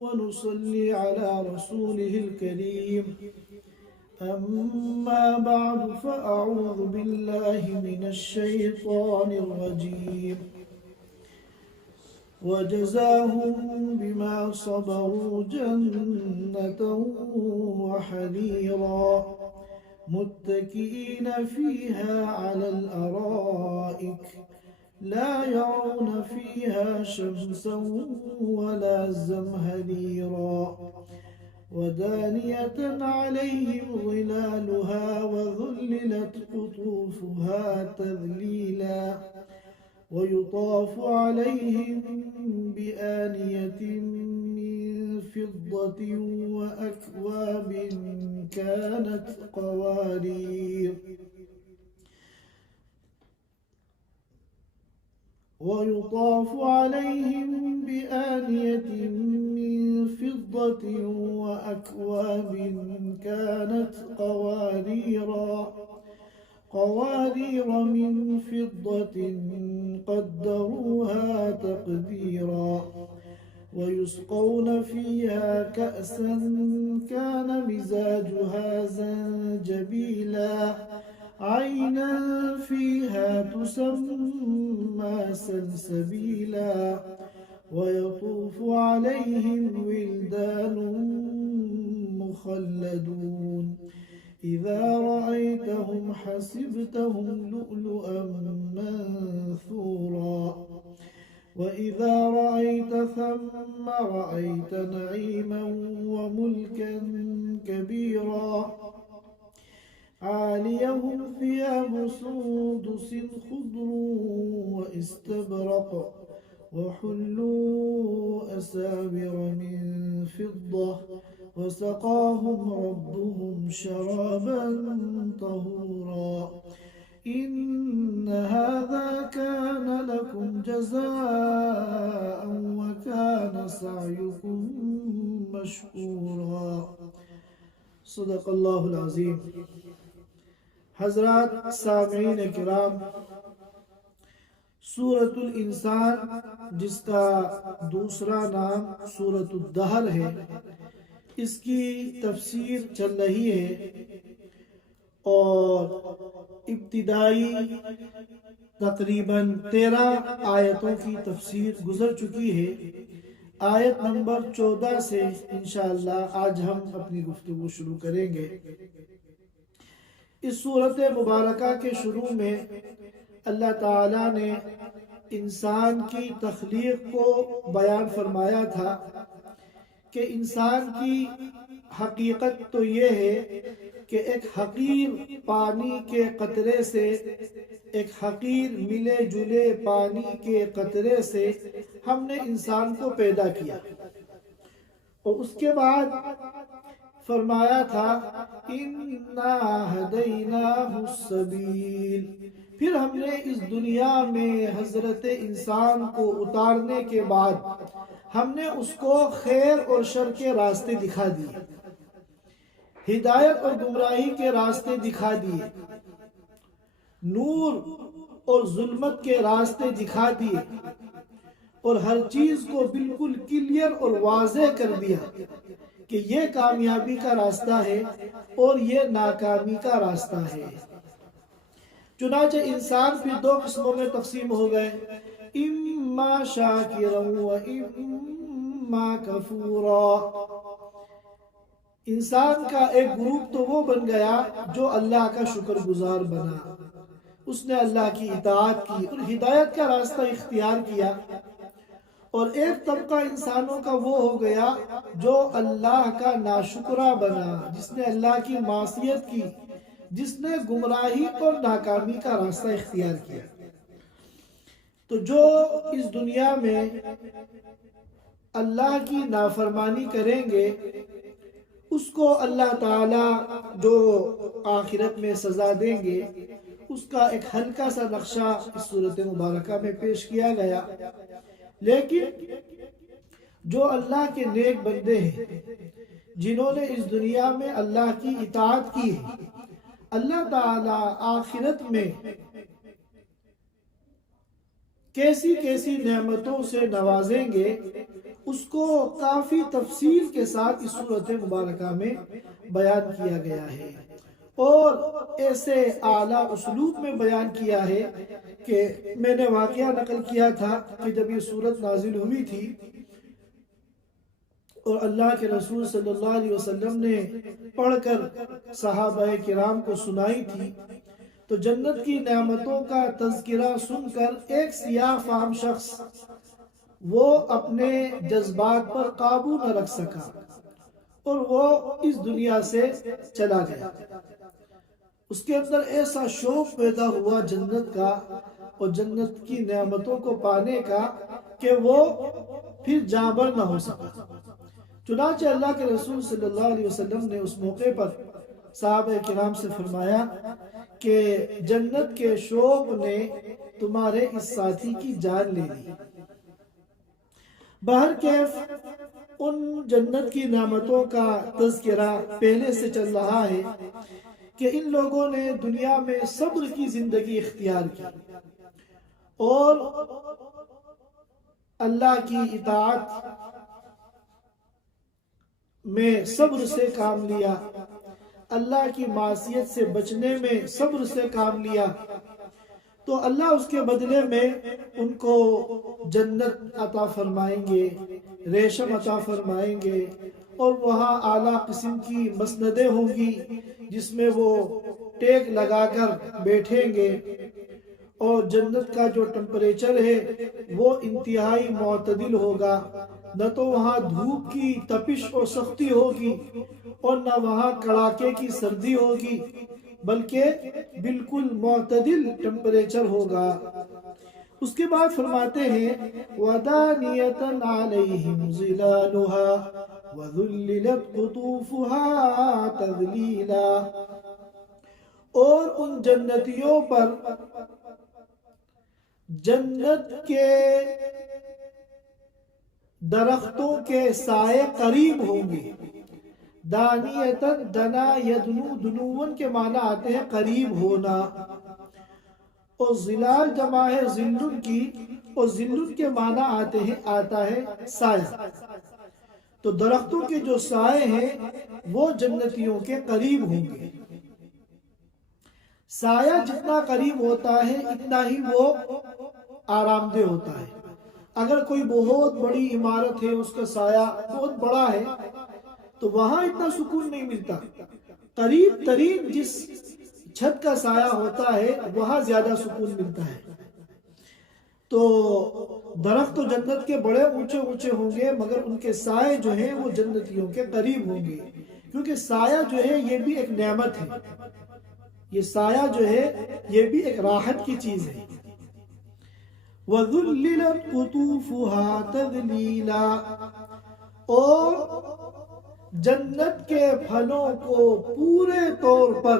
ونصلي على رسوله الكريم. أما بعد فأعوذ بالله من الشيطان الرجيم. وجزاهم بما صبروا جنة وحريرا متكئين فيها على الأرائك لا يرون فيها شمسا ولا زمهريرا ودانية عليهم ظلالها وذللت قطوفها تذليلا ويطاف عليهم بآنية من فضة وأكواب كانت قوارير ويطاف عليهم بآنية من فضة وأكواب كانت قوارير من فضة قدروها تقديرا ويسقون فيها كأسا كان مزاجها زنجبيلا عينا فيها تسمى سلسبيلا ويطوف عليهم ولدان مخلدون إذا رأيتهم حسبتهم لؤلؤا منثورا وإذا رأيت ثم رأيت نعيما وملكا كبيرا عاليهم ثياب سندس خضر واستبرق وحلوا أساور من فضة وسقاهم ربهم شرابا طهورا إن هذا كان لكم جزاء وكان سعيكم مشكورا. صدق اللہ العظیم. حضرات سامعین کرام، سورۃ الانسان جس کا دوسرا نام سورۃ الدہر ہے، اس کی تفسیر چل رہی ہے اور ابتدائی تقریباً 13 آیتوں کی تفسیر گزر چکی ہے. آیت نمبر 14 سے انشاءاللہ آج ہم اپنی گفتگو شروع کریں گے. اس سورت مبارکہ کے شروع میں اللہ تعالیٰ نے انسان کی تخلیق کو بیان فرمایا تھا کہ انسان کی حقیقت تو یہ ہے کہ ایک حقیر پانی کے قطرے سے، ایک حقیر ملے جلے پانی کے قطرے سے ہم نے انسان کو پیدا کیا، اور اس کے بعد فرمایا تھا اِنَّا هَدَيْنَاهُ السَّبِيلَ. پھر ہم نے اس دنیا میں حضرت انسان کو اتارنے کے بعد ہم نے اس کو خیر اور شر کے راستے دکھا دیے، ہدایت اور گمراہی کے راستے دکھا دیے، نور اور ظلمت کے راستے دکھا دیے، اور ہر چیز کو بالکل کلیئر اور واضح کر دیا کہ یہ کامیابی کا راستہ ہے اور یہ ناکامی کا راستہ ہے. چنانچہ انسان پھر 2 قسموں میں تقسیم ہو گئے، اما شاکرا و اما کفورا. انسان کا ایک گروپ تو وہ بن گیا جو اللہ کا شکر گزار بنا، اس نے اللہ کی اطاعت کی اور ہدایت کا راستہ اختیار کیا. اور ایک طبقہ انسانوں کا وہ ہو گیا جو اللہ کا ناشکرہ بنا، جس نے اللہ کی معصیت کی، جس نے گمراہی اور ناکامی کا راستہ اختیار کیا. تو جو اس دنیا میں اللہ کی نافرمانی کریں گے اس کو اللہ تعالیٰ جو آخرت میں سزا دیں گے، اس کا ایک ہلکا سا نقشہ اس سورۃ مبارکہ میں پیش کیا گیا. لیکن جو اللہ کے نیک بندے ہیں، جنہوں نے اس دنیا میں اللہ کی اطاعت کی ہے، اللہ تعالیٰ آخرت میں کیسی کیسی نعمتوں سے نوازیں گے اس کو کافی تفصیل کے ساتھ اس صورت مبارکہ میں بیان کیا گیا ہے، اور ایسے اعلیٰ اسلوب میں بیان کیا ہے کہ میں نے واقعہ نقل کیا تھا کہ جب یہ صورت نازل ہوئی تھی اور اللہ کے رسول صلی اللہ علیہ وسلم نے پڑھ کر صحابہ کرام کو سنائی تھی، تو جنت کی نعمتوں کا تذکرہ سن کر ایک سیاہ فام شخص وہ اپنے جذبات پر قابو نہ رکھ سکا اور وہ اس دنیا سے چلا گیا۔ اس کے اندر ایسا شوق پیدا ہوا جنت کا اور جنت کی نعمتوں کو پانے کا کہ وہ پھر جانبر نہ ہو سکا۔ چنانچہ اللہ کے رسول صلی اللہ علیہ وسلم نے اس موقع پر صحابہ کرام سے فرمایا کہ جنت کے شوق نے تمہارے اس ساتھی کی جان لے لی۔ بہرکیف ان جنت کی نعمتوں کا تذکرہ پہلے سے چل رہا ہے کہ ان لوگوں نے دنیا میں صبر کی زندگی اختیار کی اور اللہ کی اطاعت میں صبر سے کام لیا، اللہ کی معصیت سے بچنے میں صبر سے کام لیا، تو اللہ اس کے بدلے میں ان کو جنت عطا فرمائیں گے، ریشم عطا فرمائیں گے، اور وہاں اعلیٰ قسم کی مسندیں ہوں گی جس میں وہ ٹیک لگا کر بیٹھیں گے، اور جنت کا جو ٹمپریچر ہے وہ انتہائی معتدل ہوگا، نہ تو وہاں دھوپ کی تپش اور سختی ہوگی اور نہ وہاں کڑاکے کی سردی ہوگی، بلکہ بالکل معتدل ٹمپریچر ہوگا۔ اس کے بعد فرماتے ہیں وَدَانِيَةً عَلَيْهِمْ ظِلَالُهَا وَذُلِّلَتْ قُطُوفُهَا تَذْلِيلًا، اور ان جنتیوں پر جنت کے درختوں کے سائے قریب ہوں گے۔ دانیتن دنا یدنو، دنون کے معنی آتے ہیں قریب ہونا، اور ظلال جمع ہے ظلن کی، اور ظلن کے معنی آتا ہے سایہ۔ تو درختوں کے جو سائے ہیں وہ جنتیوں کے قریب ہوں گے۔ سایہ جتنا قریب ہوتا ہے اتنا ہی وہ آرام دہ ہوتا ہے۔ اگر کوئی بہت بڑی عمارت ہے، اس کا سایہ بہت بڑا ہے، تو وہاں اتنا سکون نہیں ملتا۔ قریب ترین جس چھت کا سایہ ہوتا ہے وہاں زیادہ سکون ملتا ہے۔ تو درخت تو جنت کے بڑے اونچے اونچے ہوں گے، مگر ان کے سائے جو ہیں وہ جنتیوں کے قریب ہوں گے، کیونکہ سایہ جو ہے یہ بھی ایک نعمت ہے، یہ سایہ جو ہے یہ بھی ایک راحت کی چیز ہے۔ وَذُلِّلَتْ قُطُوفُهَا تَذْلِيلًا، اور جنت کے پھلوں کو پورے طور پر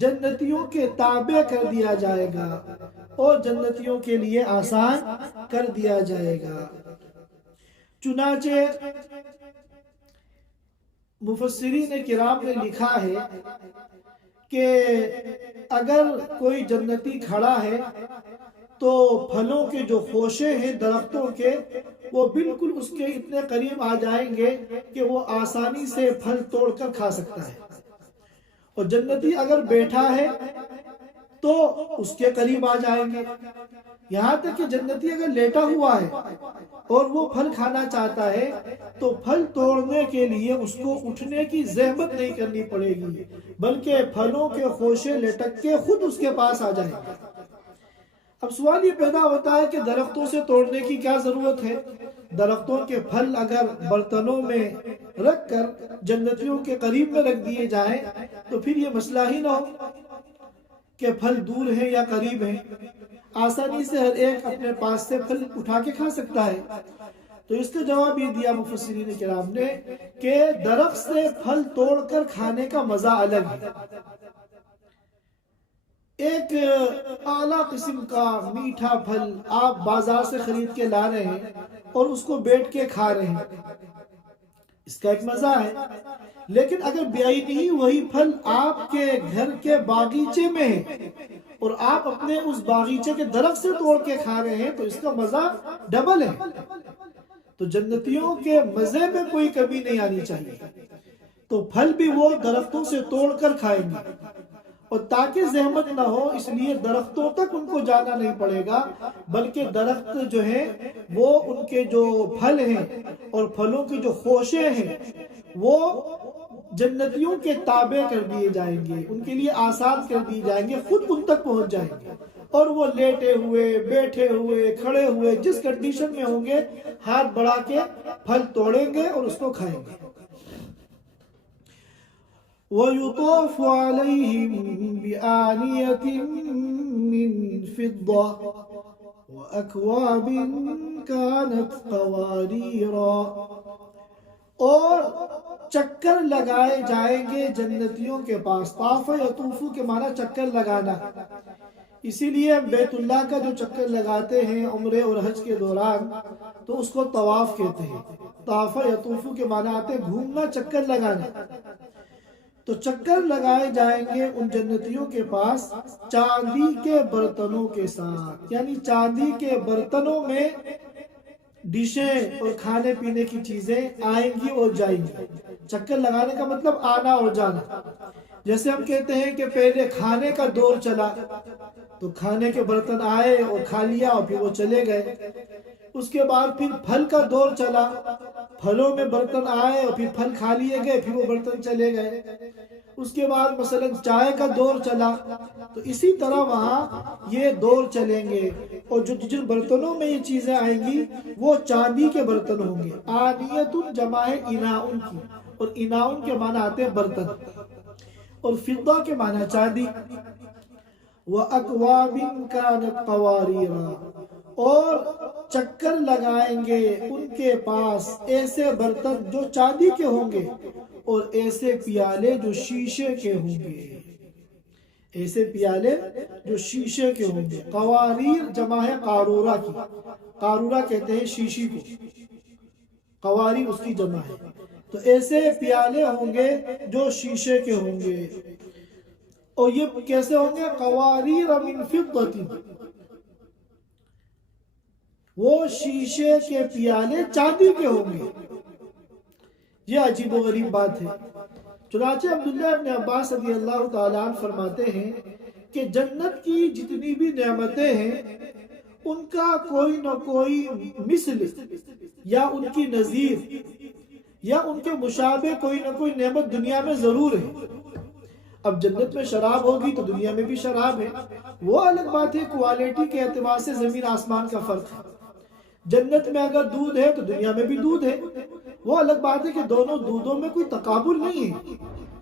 جنتیوں کے تابع کر دیا جائے گا اور جنتیوں کے لیے آسان کر دیا جائے گا۔ چنانچہ مفسرین کرام نے لکھا ہے کہ اگر کوئی جنتی کھڑا ہے تو پھلوں کے جو خوشے ہیں درختوں کے وہ بالکل اس کے اتنے قریب آ جائیں گے کہ وہ آسانی سے پھل توڑ کر کھا سکتا ہے، اور جنتی اگر بیٹھا ہے تو اس کے قریب آ جائیں گے، یہاں تک کہ جنتی اگر لیٹا ہوا ہے اور وہ پھل کھانا چاہتا ہے تو پھل توڑنے کے لیے اس کو اٹھنے کی زحمت نہیں کرنی پڑے گی، بلکہ پھلوں کے خوشے لٹک کے خود اس کے پاس آ جائیں گے۔ اب سوال یہ پیدا ہوتا ہے کہ درختوں سے توڑنے کی کیا ضرورت ہے؟ درختوں کے پھل اگر برتنوں میں رکھ کر جنتیوں کے قریب میں رکھ دیے جائیں تو پھر یہ مسئلہ ہی نہ ہو کہ پھل دور ہیں یا قریب ہیں، آسانی سے ہر ایک اپنے پاس سے پھل اٹھا کے کھا سکتا ہے۔ تو اس کا جواب یہ دیا مفسرین کرام نے کہ درخت سے پھل توڑ کر کھانے کا مزہ الگ ہے۔ ایک اعلیٰ قسم کا میٹھا پھل آپ بازار سے خرید کے لا رہے ہیں اور اس کو بیٹھ کے کھا رہے ہیں، اس کا ایک مزہ ہے، لیکن اگر بیائی وہی پھل آپ کے گھر کے باغیچے میں ہے اور آپ اپنے اس باغیچے کے درخت سے توڑ کے کھا رہے ہیں تو اس کا مزہ ڈبل ہے۔ تو جنتیوں کے مزے میں کوئی کمی نہیں آنی چاہیے، تو پھل بھی وہ درختوں سے توڑ کر کھائیں گے، اور تاکہ زحمت نہ ہو اس لیے درختوں تک ان کو جانا نہیں پڑے گا، بلکہ درخت جو ہیں وہ ان کے جو پھل ہیں اور پھلوں کی جو خوشیں ہیں وہ جنتیوں کے تابع کر دیے جائیں گے، ان کے لیے آسان کر دیے جائیں گے، خود ان تک پہنچ جائیں گے، اور وہ لیٹے ہوئے، بیٹھے ہوئے، کھڑے ہوئے، جس کنڈیشن میں ہوں گے ہاتھ بڑھا کے پھل توڑیں گے اور اس کو کھائیں گے۔ وَيُطَافُ عَلَيْهِمْ بِآنِيَةٍ مِّن فِضَّةٍ وَأَكْوَابٍ كَانَتْ قَوَارِيرَا، اور چکر لگائے جائیں گے جنتیوں کے پاس۔ طاف یطوف کے معنی چکر لگانا، اسی لیے بیت اللہ کا جو چکر لگاتے ہیں عمرے اور حج کے دوران تو اس کو طواف کہتے ہیں۔ طاف یطوف کے معنی آتے ہیں گھومنا، چکر لگانا۔ تو چکر لگائے جائیں گے ان جنتیوں کے پاس چاندی کے برتنوں کے ساتھ، یعنی چاندی کے برتنوں میں ڈشیں اور کھانے پینے کی چیزیں آئیں گی اور جائیں گی۔ چکر لگانے کا مطلب آنا اور جانا۔ جیسے ہم کہتے ہیں کہ پہلے کھانے کا دور چلا تو کھانے کے برتن آئے اور کھا لیا اور پھر وہ چلے گئے، اس کے بعد پھر پھل کا دور چلا، پھلوں میں برتن آئے اور پھر پھل کھا لیے گئے، پھر وہ برتن چلے گئے، اس کے بعد مثلا چائے کا دور چلا، تو اسی طرح وہاں یہ دور چلیں گے، اور جن برتنوں میں یہ چیزیں آئیں گی وہ چاندی کے برتن ہوں گے۔ آنیت جمع ہے اناؤن کی، اور اناؤن کے معنی آتے ہیں برتن، اور فضہ کے معنی چاندی۔ وَأَكْوَابٍ كَانَتْ قَوَارِيرَا، اور چکر لگائیں گے ان کے پاس ایسے برتن جو چاندی کے ہوں گے، اور ایسے پیالے جو شیشے کے ہوں گے، ایسے پیالے جو شیشے کے ہوں گے۔ قواریر جمع ہے قارورہ کی، قارورہ کہتے ہیں شیشی کو، قواریر اس کی جمع ہے۔ تو ایسے پیالے ہوں گے جو شیشے کے ہوں گے، اور یہ کیسے ہوں گے؟ قواریر من فضۃ، وہ شیشے کے پیالے چاندی کے ہوں گے۔ یہ عجیب و غریب بات ہے۔ چنانچہ عبداللہ ابن عباس رضی اللہ تعالیٰ عنہ فرماتے ہیں کہ جنت کی جتنی بھی نعمتیں ہیں ان کا کوئی نہ کوئی مثل یا ان کی نظیر یا ان کے مشابہ کوئی نہ کوئی نعمت دنیا میں ضرور ہے۔ اب جنت میں شراب ہوگی تو دنیا میں بھی شراب ہے، وہ الگ بات ہے، کوالٹی کے اعتبار سے زمین آسمان کا فرق ہے۔ جنت میں اگر دودھ ہے تو دنیا میں بھی دودھ ہے، وہ الگ بات ہے کہ دونوں دودھوں میں کوئی تقابل نہیں ہے،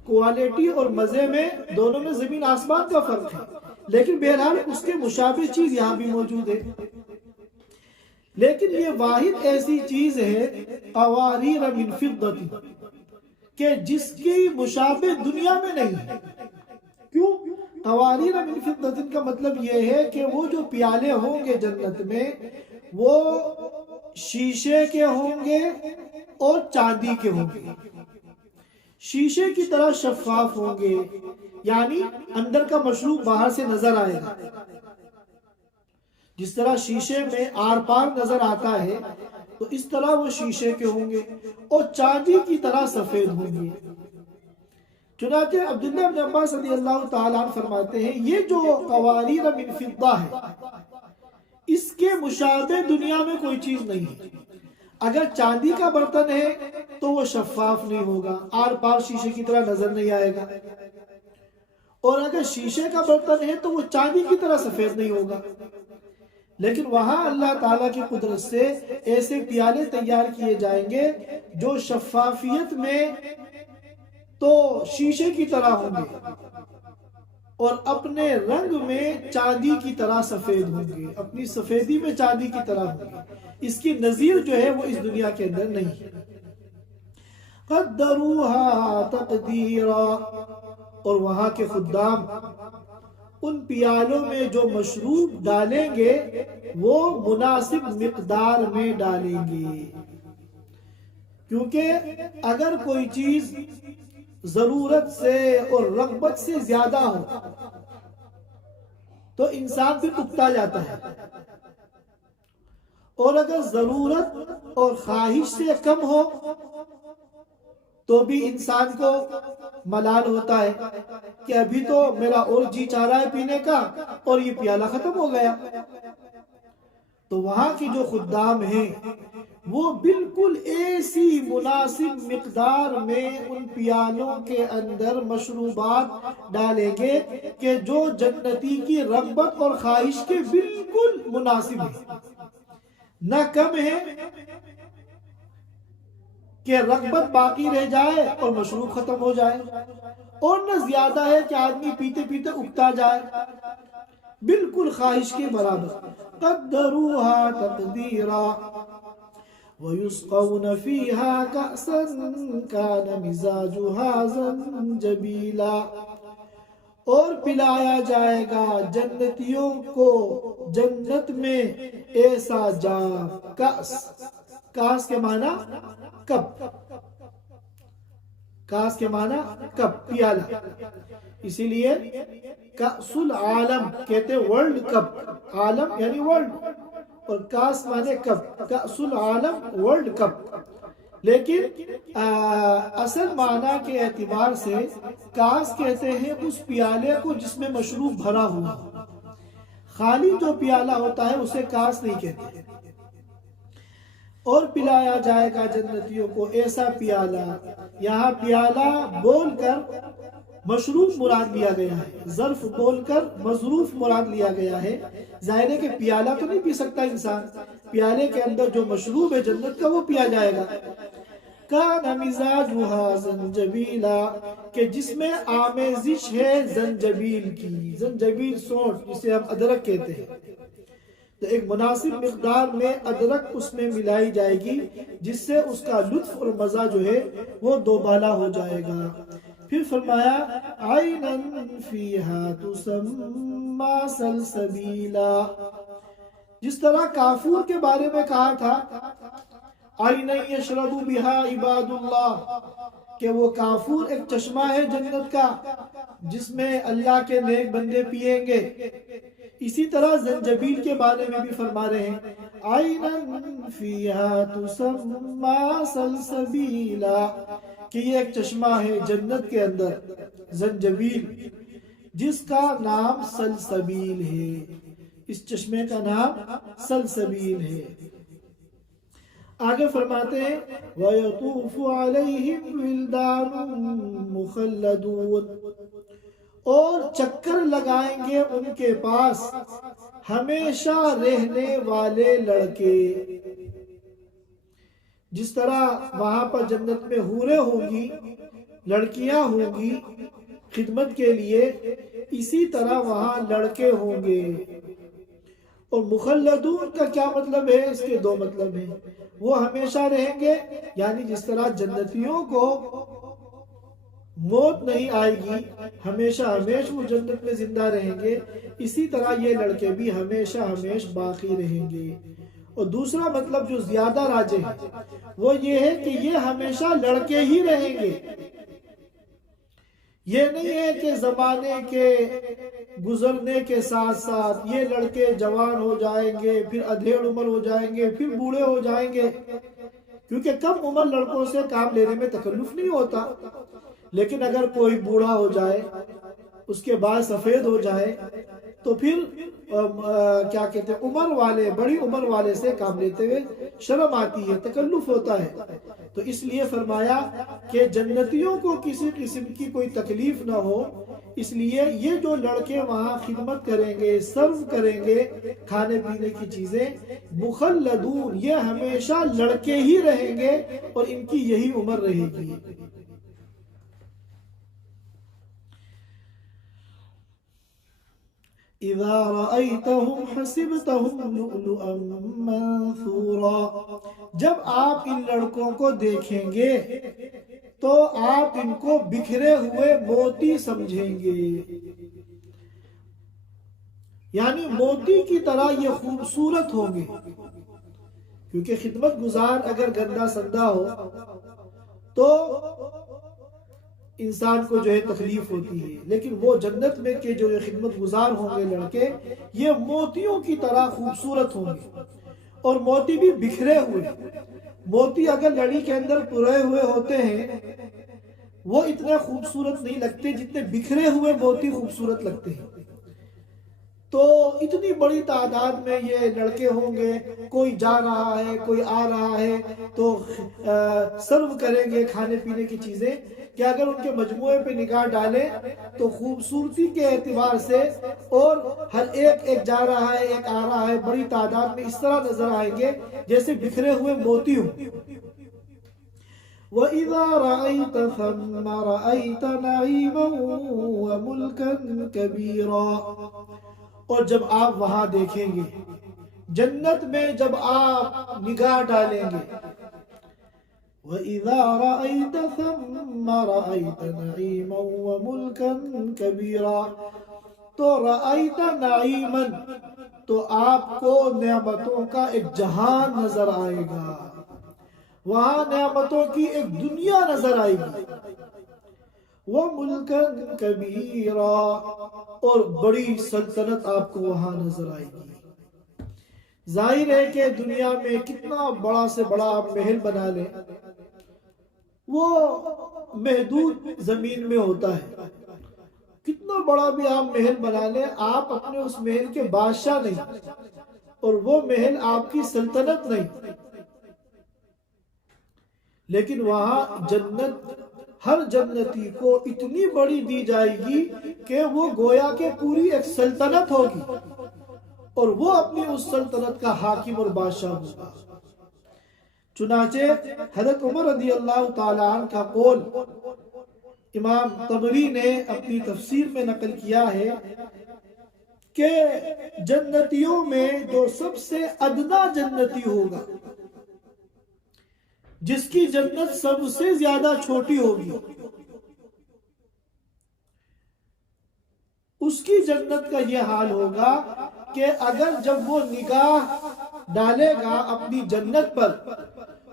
کوالٹی اور مزے میں دونوں میں زمین آسمان کا فرق ہے، لیکن بہرحال اس کے مشابہ چیز یہاں بھی موجود ہے۔ لیکن یہ واحد ایسی چیز ہے قواریر من فضۃ کہ جس کی مشابہ دنیا میں نہیں ہے۔ کیوں؟ قواریر من فضۃ کا مطلب یہ ہے کہ وہ جو پیالے ہوں گے جنت میں وہ شیشے کے ہوں گے اور چاندی کے ہوں گے، شیشے کی طرح شفاف ہوں گے، یعنی اندر کا مشروب باہر سے نظر آئے گا، جس طرح شیشے میں آر پار نظر آتا ہے تو اس طرح وہ شیشے کے ہوں گے، اور چاندی کی طرح سفید ہوں گے۔ چنانچہ عبداللہ بن عباس رضی اللہ تعالیٰ عنہ فرماتے ہیں یہ جو قواریر من فضہ ہے اس کے مشابہ دنیا میں کوئی چیز نہیں ہے۔ اگر چاندی کا برتن ہے تو وہ شفاف نہیں ہوگا، آر پار شیشے کی طرح نظر نہیں آئے گا، اور اگر شیشے کا برتن ہے تو وہ چاندی کی طرح سفید نہیں ہوگا۔ لیکن وہاں اللہ تعالیٰ کی قدرت سے ایسے پیالے تیار کیے جائیں گے جو شفافیت میں تو شیشے کی طرح ہوں گے اور اپنے رنگ میں چاندی کی طرح سفید ہوں گے، اپنی سفیدی میں چاندی کی طرح ہوں گے۔ اس کی نظیر جو ہے وہ اس دنیا کے اندر نہیں ہے۔ قدروها تقدیرا، اور وہاں کے خدام ان پیالوں میں جو مشروب ڈالیں گے وہ مناسب مقدار میں ڈالیں گے، کیونکہ اگر کوئی چیز ضرورت سے اور رغبت سے زیادہ ہو تو انسان بھی اکتا جاتا ہے، اور اگر ضرورت اور خواہش سے کم ہو تو بھی انسان کو ملال ہوتا ہے کہ ابھی تو میرا اور جی چاہ رہا ہے پینے کا اور یہ پیالہ ختم ہو گیا. تو وہاں کی جو خدام ہیں وہ بالکل ایسی مناسب مقدار میں ان پیالوں کے اندر مشروبات ڈالیں گے کہ جو جنتی کی رغبت اور خواہش کے بالکل مناسب ہے. نہ کم ہے کہ رغبت باقی رہ جائے اور مشروب ختم ہو جائے، اور نہ زیادہ ہے کہ آدمی پیتے پیتے اگتا جائے، بالکل خواہش کے برابر. قدروها تقدیرا وَيُسْقَوْنَ فِيهَا كَأْسًا كَانَ مِزَاجُهَا زَنْجَبِيلًا، اور پلایا جائے گا جنتیوں کو جنت میں ایسا جام. کاس کے معنی کپ، کاس کے معنی کپ، پیالہ. اسی لیے کأس العالم کہتے ورلڈ کپ، عالم یعنی ورلڈ، اور کاس معنی کپ، کأس العالم ورلڈ کپ. لیکن اصل معنی کے اعتبار سے کاس کہتے ہیں اس پیالے کو جس میں مشروب بھرا ہوا. خالی جو پیالہ ہوتا ہے اسے کاس نہیں کہتے. اور پلایا جائے گا جنتیوں کو ایسا پیالہ. یہاں پیالہ بول کر مشروب مراد لیا گیا ہے، ظرف بول کر مظروف مراد لیا گیا ہے. ظاہر ہے کہ پیالہ تو نہیں پی سکتا انسان، پیالے کے اندر جو مشروب ہے جنت کا وہ پیا جائے گا. کان مزاجها زنجبیلا، کہ جس میں آمیزش ہے زنجبیل کی. زنجبیل سونٹ جسے ہم ادرک کہتے ہیں، تو ایک مناسب مقدار میں ادرک اس میں ملائی جائے گی جس سے اس کا لطف اور مزہ جو ہے وہ دوبالا ہو جائے گا. پھر فرمایا عینا فیہا تسمی سلسبیلا. جس طرح کافور کے بارے میں کہا تھا عینا یشرب بہا عباد اللہ، کہ وہ کافور ایک چشمہ ہے جنت کا جس میں اللہ کے نیک بندے پیئیں گے. اسی طرح زنجبیل کے بارے میں بھی فرما رہے ہیں عینا فیہا تسمی سلسبیلا، کہ یہ ایک چشمہ ہے جنت کے اندر زنجبیل جس کا نام سلسبیل ہے. اس چشمے کا نام سلسبیل ہے. آگے فرماتے ہیں وَيَطُوفُ عَلَيْهِمْ وِلْدَانٌ مُخَلَّدُونَ، اور چکر لگائیں گے ان کے پاس ہمیشہ رہنے والے لڑکے. جس طرح وہاں پر جنت میں حوریں ہوں گی، لڑکیاں ہوں گی خدمت کے لیے، اسی طرح وہاں لڑکے ہوں گے. اور مخلدون کا کیا مطلب ہے؟ اس کے دو مطلب ہیں. وہ ہمیشہ رہیں گے یعنی جس طرح جنتیوں کو موت نہیں آئے گی، ہمیشہ ہمیش وہ جنت میں زندہ رہیں گے، اسی طرح یہ لڑکے بھی ہمیشہ ہمیش باقی رہیں گے. اور دوسرا مطلب جو زیادہ راجح ہے وہ یہ ہے کہ یہ ہمیشہ لڑکے ہی رہیں گے. یہ نہیں ہے کہ زمانے کے گزرنے کے ساتھ ساتھ یہ لڑکے جوان ہو جائیں گے، پھر ادھیڑ عمر ہو جائیں گے، پھر بوڑھے ہو جائیں گے، کیونکہ کم عمر لڑکوں سے کام لینے میں تکلف نہیں ہوتا. لیکن اگر کوئی بوڑھا ہو جائے، اس کے بعد سفید ہو جائے، تو پھر کیا کہتے ہیں عمر والے، بڑی عمر والے سے کام لیتے ہوئے شرم آتی ہے، تکلف ہوتا ہے. تو اس لیے فرمایا کہ جنتیوں کو کسی قسم کی کوئی تکلیف نہ ہو، اس لیے یہ جو لڑکے وہاں خدمت کریں گے، سرو کریں گے کھانے پینے کی چیزیں، مخلدون یہ ہمیشہ لڑکے ہی رہیں گے اور ان کی یہی عمر رہے گی. اذا رأيتهم حسبتهم لؤلؤا منثورا، جب آپ ان لڑکوں کو دیکھیں گے تو آپ ان کو بکھرے ہوئے موتی سمجھیں گے. یعنی موتی کی طرح یہ خوبصورت ہوں گے، کیونکہ خدمت گزار اگر گندا سندا ہو تو انسان کو جو ہے تکلیف ہوتی ہے، لیکن وہ جنت میں کے جو خدمت گزار ہوں گے لڑکے، یہ موتیوں کی طرح خوبصورت ہوں گے. اور موتی بھی بکھرے ہوئے. موتی اگر لڑی کے اندر پروئے ہوئے ہوتے ہیں وہ اتنے خوبصورت نہیں لگتے جتنے بکھرے ہوئے موتی خوبصورت لگتے ہیں. تو اتنی بڑی تعداد میں یہ لڑکے ہوں گے، کوئی جا رہا ہے کوئی آ رہا ہے تو سرو کریں گے کھانے پینے کی چیزیں، کہ اگر ان کے مجموعے پہ نگاہ ڈالیں تو خوبصورتی کے اعتبار سے اور ہر ایک جا رہا ہے ایک آ رہا ہے بڑی تعداد میں اس طرح نظر آئیں گے جیسے بکھرے ہوئے موتی ہوں. وَإِذَا رَأَيْتَ ثَمَّ رَأَيْتَ نَعِيمًا وَمُلْكًا كَبِيرًا. اور جب آپ وہاں دیکھیں گے، جنت میں جب آپ نگاہ ڈالیں گے، وَإِذَا رَأَيْتَ ثَمَّ رَأَيْتَ نَعِيمًا وَمُلْكًا كَبِيرًا. تو رَأَيْتَ نَعِيمًا تو آپ کو نعمتوں کا ایک جہان نظر آئے گا، وہاں نعمتوں کی ایک دنیا نظر آئے گی. وَمُلْكًا كَبِيرًا اور بڑی سلطنت آپ کو وہاں نظر آئے گی. ظاہر ہے کہ دنیا میں کتنا بڑا سے بڑا آپ محل بنا لیں وہ محدود زمین میں ہوتا ہے. کتنا بڑا بھی آپ محل بنا لیں آپ اپنے اس محل کے بادشاہ نہیں، اور وہ محل آپ کی سلطنت نہیں. لیکن وہاں جنت ہر جنتی کو اتنی بڑی دی جائے گی کہ وہ گویا کہ پوری ایک سلطنت ہوگی اور وہ اپنی اس سلطنت کا حاکم اور بادشاہ ہوگا. چنانچہ حضرت عمر رضی اللہ تعالیٰ عنہ کا قول امام طبری نے اپنی تفسیر میں نقل کیا ہے کہ جنتیوں میں جو سب سے ادنا جنتی ہوگا، جس کی جنت سب سے زیادہ چھوٹی ہوگی، اس کی جنت کا یہ حال ہوگا کہ اگر جب وہ نگاہ ڈالے گا اپنی جنت پر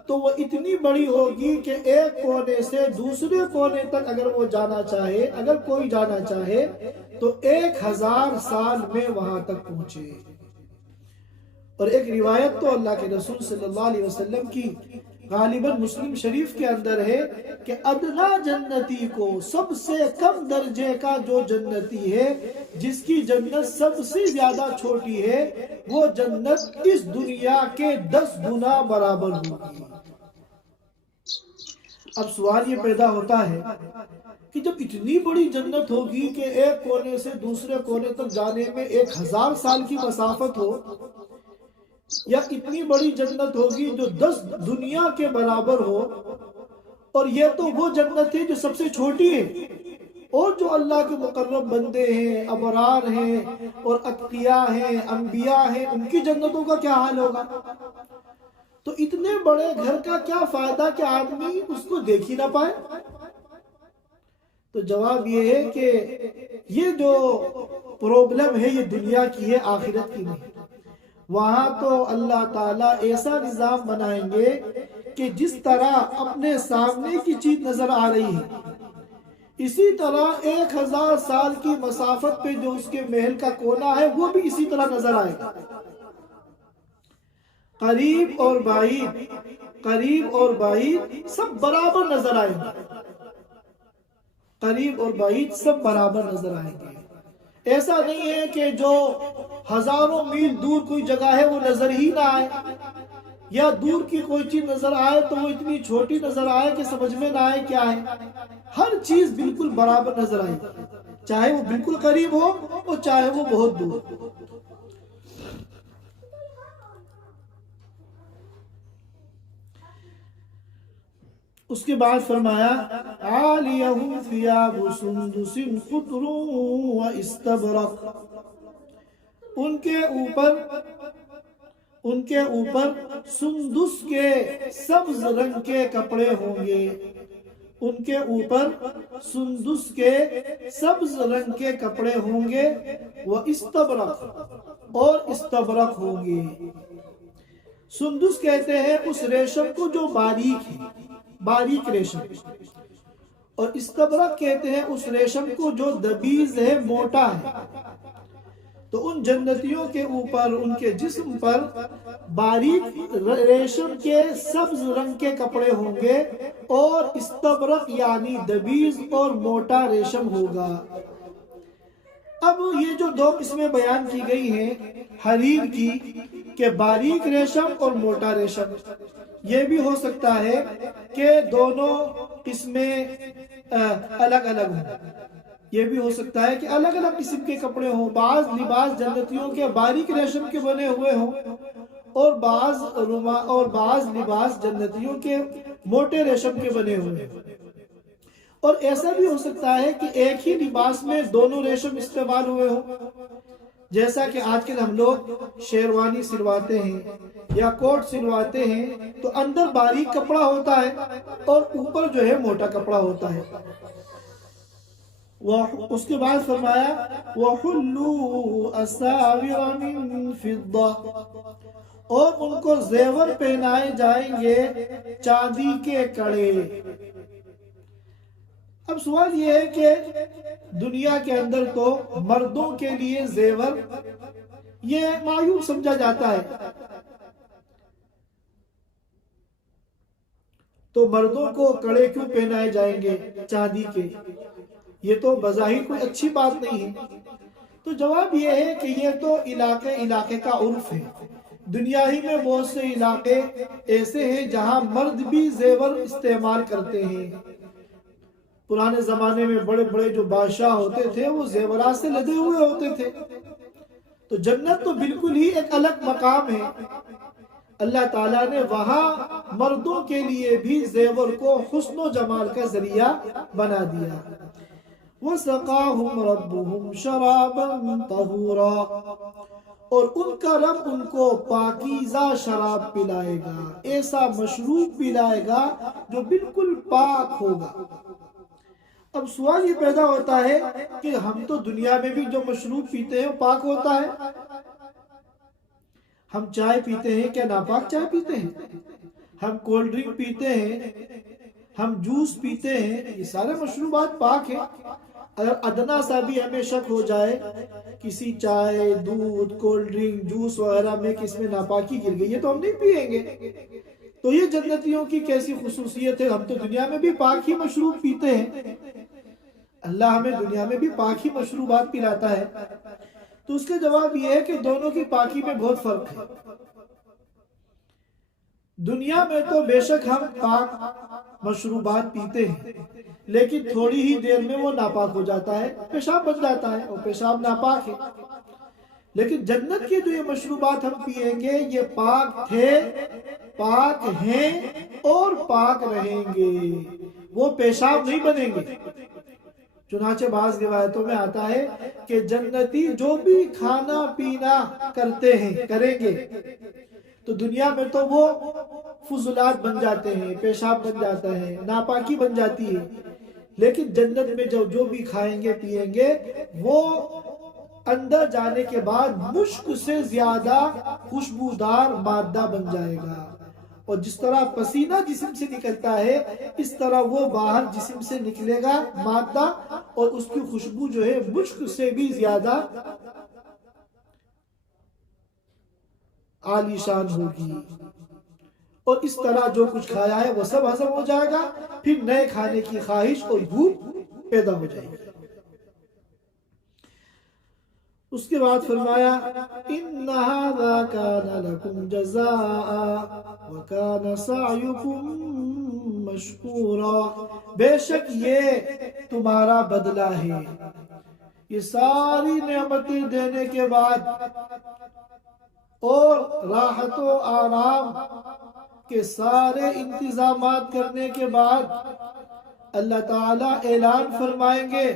تو وہ اتنی بڑی ہوگی کہ ایک کونے سے دوسرے کونے تک اگر وہ جانا چاہے، اگر کوئی جانا چاہے تو 1000 سال میں وہاں تک پہنچے. اور ایک روایت تو اللہ کے رسول صلی اللہ علیہ وسلم کی غالباً مسلم شریف کے اندر ہے کہ ادنا جنتی کو، سب سے کم درجے کا جو جنتی ہے جس کی جنت سب سے زیادہ چھوٹی ہے، وہ جنت اس دنیا کے 10 گنا برابر ہوگی. اب سوال یہ پیدا ہوتا ہے کہ جب اتنی بڑی جنت ہوگی کہ ایک کونے سے دوسرے کونے تک جانے میں 1000 سال کی مسافت ہو، یا اتنی بڑی جنت ہوگی جو 10 دنیا کے برابر ہو، اور یہ تو وہ جنت ہے جو سب سے چھوٹی ہے، اور جو اللہ کے مقرب بندے ہیں، ابرار ہیں اور اتقیاء ہیں، انبیاء ہیں، ان کی جنتوں کا کیا حال ہوگا؟ تو اتنے بڑے گھر کا کیا فائدہ کہ آدمی اس کو دیکھ ہی نہ پائے؟ تو جواب یہ ہے کہ یہ جو پرابلم ہے یہ دنیا کی ہے، آخرت کی نہیں. وہاں تو اللہ تعالیٰ ایسا نظام بنائیں گے کہ جس طرح اپنے سامنے کی چیز نظر آ رہی ہے، اسی طرح 1000 سال کی مسافت پہ جو اس کے محل کا کونا ہے وہ بھی اسی طرح نظر آئے گا. قریب اور بعید سب برابر نظر آئیں گے. قریب اور بعید سب برابر نظر آئیں گے. ایسا نہیں ہے کہ جو ہزاروں میل دور کوئی جگہ ہے وہ نظر ہی نہ آئے، یا دور کی کوئی چیز نظر آئے تو وہ اتنی چھوٹی نظر آئے کہ سمجھ میں نہ آئے کیا ہے. ہر چیز بالکل برابر نظر آئے گی، چاہے وہ بالکل قریب ہو اور چاہے وہ بہت دور. اس کے بعد فرمایا عالیہم ثیاب سندس خضر واستبرق. ان کے اوپر سندس کے سبز رنگ کے کپڑے ہوں گے. ان کے اوپر سندس کے سبز رنگ کے کپڑے ہوں گے. واستبرق اور استبرق ہوں گے. سندس کہتے ہیں اس ریشم کو جو باریک ہے، باریک ریشم، اور استبرق کہتے ہیں اس ریشم کو جو دبیز ہے، موٹا ہے. تو ان جنتیوں کے اوپر ان کے جسم پر باریک ریشم کے سبز رنگ کے کپڑے ہوں گے اور استبرق یعنی دبیز اور موٹا ریشم ہوگا۔ اب یہ جو دو قسمیں بیان کی گئی ہیں حریر کی کہ باریک ریشم اور موٹا ریشم، یہ بھی ہو سکتا ہے کہ دونوں قسمیں الگ الگ ہوں، یہ بھی ہو سکتا ہے کہ الگ الگ قسم کے کپڑے ہوں، بعض لباس جنتیوں کے باریک ریشم کے بنے ہوئے ہوں اور بعض لباس جنتیوں کے موٹے ریشم کے بنے ہوئے ہیں، اور ایسا بھی ہو سکتا ہے کہ ایک ہی لباس میں دونوں ریشم استعمال ہوئے ہوں، جیسا کہ آج کل ہم لوگ شیروانی سلواتے ہیں یا کوٹ سلواتے ہیں تو اندر باریک کپڑا ہوتا ہے اور اوپر جو ہے موٹا کپڑا ہوتا ہے۔ اس کے بعد فرمایا وَحُلُّوا أَسَاوِرَ مِن فِضَّةٍ، اور ان کو زیور پہنائے جائیں گے چاندی کے کڑے۔ اب سوال یہ ہے کہ دنیا کے اندر تو مردوں کے لیے زیور یہ معیوب سمجھا جاتا ہے، تو مردوں کو کڑے کیوں پہنائے جائیں گے چاندی کے؟ یہ تو بظاہر کوئی اچھی بات نہیں ہے۔ تو جواب یہ ہے کہ یہ تو علاقے کا عرف ہے۔ دنیا ہی میں بہت سے علاقے ایسے ہیں جہاں مرد بھی زیور استعمال کرتے ہیں۔ پرانے زمانے میں بڑے بڑے جو بادشاہ ہوتے تھے وہ زیورات سے لدے ہوئے ہوتے تھے۔ تو جنت تو بالکل ہی ایک الگ مقام ہے۔ اللہ تعالیٰ نے وہاں مردوں کے لیے بھی زیور کو حسن و جمال کا ذریعہ بنا دیا۔ وَسَقَاهُمْ رَبُّهُمْ شَرَابًا طَهُورًا، اور ان کا رب ان کو پاکیزہ شراب پلائے گا، ایسا مشروب پلائے گا جو بالکل پاک ہوگا۔ اب سوال یہ پیدا ہوتا ہے کہ ہم تو دنیا میں بھی جو مشروب پیتے ہیں وہ پاک ہوتا ہے، ہم چائے پیتے ہیں کیا ناپاک چائے پیتے ہیں؟ ہم کولڈ ڈرنک پیتے ہیں، ہم جوس پیتے ہیں، یہ سارے مشروبات پاک ہیں۔ اگر ادنا سا بھی ہمیں شک ہو جائے کسی چائے، دودھ، کولڈ ڈرنک، جوس وغیرہ میں کہ اس میں ناپاکی گر گئی ہے تو ہم نہیں پیئیں گے۔ تو یہ جنتیوں کی کیسی خصوصیت ہے؟ ہم تو دنیا میں بھی پاک ہی مشروب پیتے ہیں، اللہ ہمیں دنیا میں بھی پاک ہی مشروبات پلاتا ہے۔ تو اس کا جواب یہ ہے کہ دونوں کی پاکی میں بہت فرق ہے۔ دنیا میں تو بے شک ہم پاک مشروبات پیتے ہیں، لیکن تھوڑی ہی دیر میں وہ ناپاک ہو جاتا ہے، پیشاب بن جاتا ہے اور پیشاب ناپاک ہے۔ لیکن جنت کے جو یہ مشروبات ہم پیئیں گے یہ پاک تھے، پاک ہیں اور پاک رہیں گے، وہ پیشاب نہیں بنیں گے۔ چنانچہ بعض روایتوں میں آتا ہے کہ جنتی جو بھی کھانا پینا کرتے ہیں کریں گے تو دنیا میں تو وہ فضلات بن جاتے ہیں، پیشاب بن جاتا ہے، ناپاکی بن جاتی ہے، لیکن جنت میں جو بھی کھائیں گے پیئیں گے وہ اندر جانے کے بعد مشک سے زیادہ خوشبودار مادہ بن جائے گا، اور جس طرح پسینہ جسم سے نکلتا ہے اس طرح وہ باہر جسم سے نکلے گا مادہ، اور اس کی خوشبو جو ہے مشک سے بھی زیادہ عالی شان ہوگی، اور اس طرح جو کچھ کھایا ہے وہ سب ہضم ہو جائے گا، پھر نئے کھانے کی خواہش اور بھوک پیدا ہو جائے گی۔ اس کے بعد فرمایا إِنَّ هَذَا كَانَ لَكُمْ جَزَاءً وَكَانَ سَعْيُكُمْ مَشْكُورًا، بے شک یہ تمہارا بدلہ ہے۔ یہ ساری نعمتیں دینے کے بعد اور راحت و آرام کے سارے انتظامات کرنے کے بعد اللہ تعالیٰ اعلان فرمائیں گے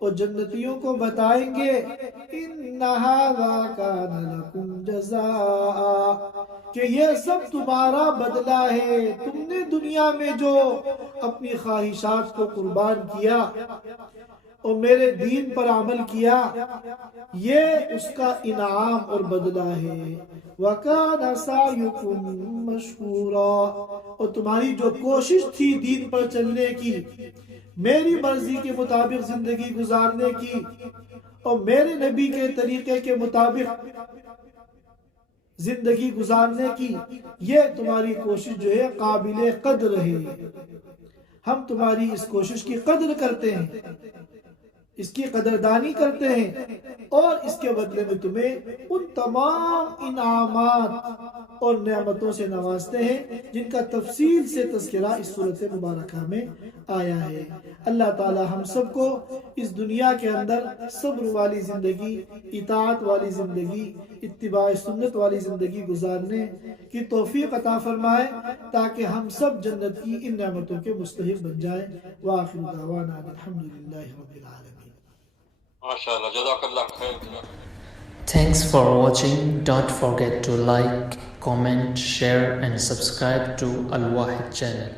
اور جنتیوں کو بتائیں گے إِنَّ هَذَا كَانَ لَكُمْ جَزَاءً، کہ یہ سب تمہارا بدلہ ہے، تم نے دنیا میں جو اپنی خواہشات کو قربان کیا اور میرے دین پر عمل کیا یہ اس کا انعام اور بدلہ ہے۔ وَكَانَ سَعْيُكُمْ مَشْكُورًا، اور تمہاری جو کوشش تھی دین پر چلنے کی، میری مرضی کے مطابق زندگی گزارنے کی، اور میرے نبی کے طریقے کے مطابق زندگی گزارنے کی، یہ تمہاری کوشش جو ہے قابل قدر ہے. ہم تمہاری اس کوشش کی قدر کرتے ہیں، اس کی قدردانی کرتے ہیں، اور اس کے بدلے میں تمہیں ان تمام انعامات اور نعمتوں سے نوازتے ہیں جن کا تفصیل سے تذکرہ اس صورت مبارکہ میں آیا ہے. اللہ تعالی ہم سب کو اس دنیا کے اندر صبر والی زندگی، اطاعت والی زندگی، اتباع سنت والی زندگی گزارنے کی توفیق عطا فرمائے تاکہ ہم سب جنت کی ان نعمتوں کے مستحق بن جائیں. وآخر دعوانا الحمدللہ رب العالمین. MashaAllah, Jazakallah khair. Thanks for watching. Don't forget to like, comment, share and subscribe to Al Wahid channel.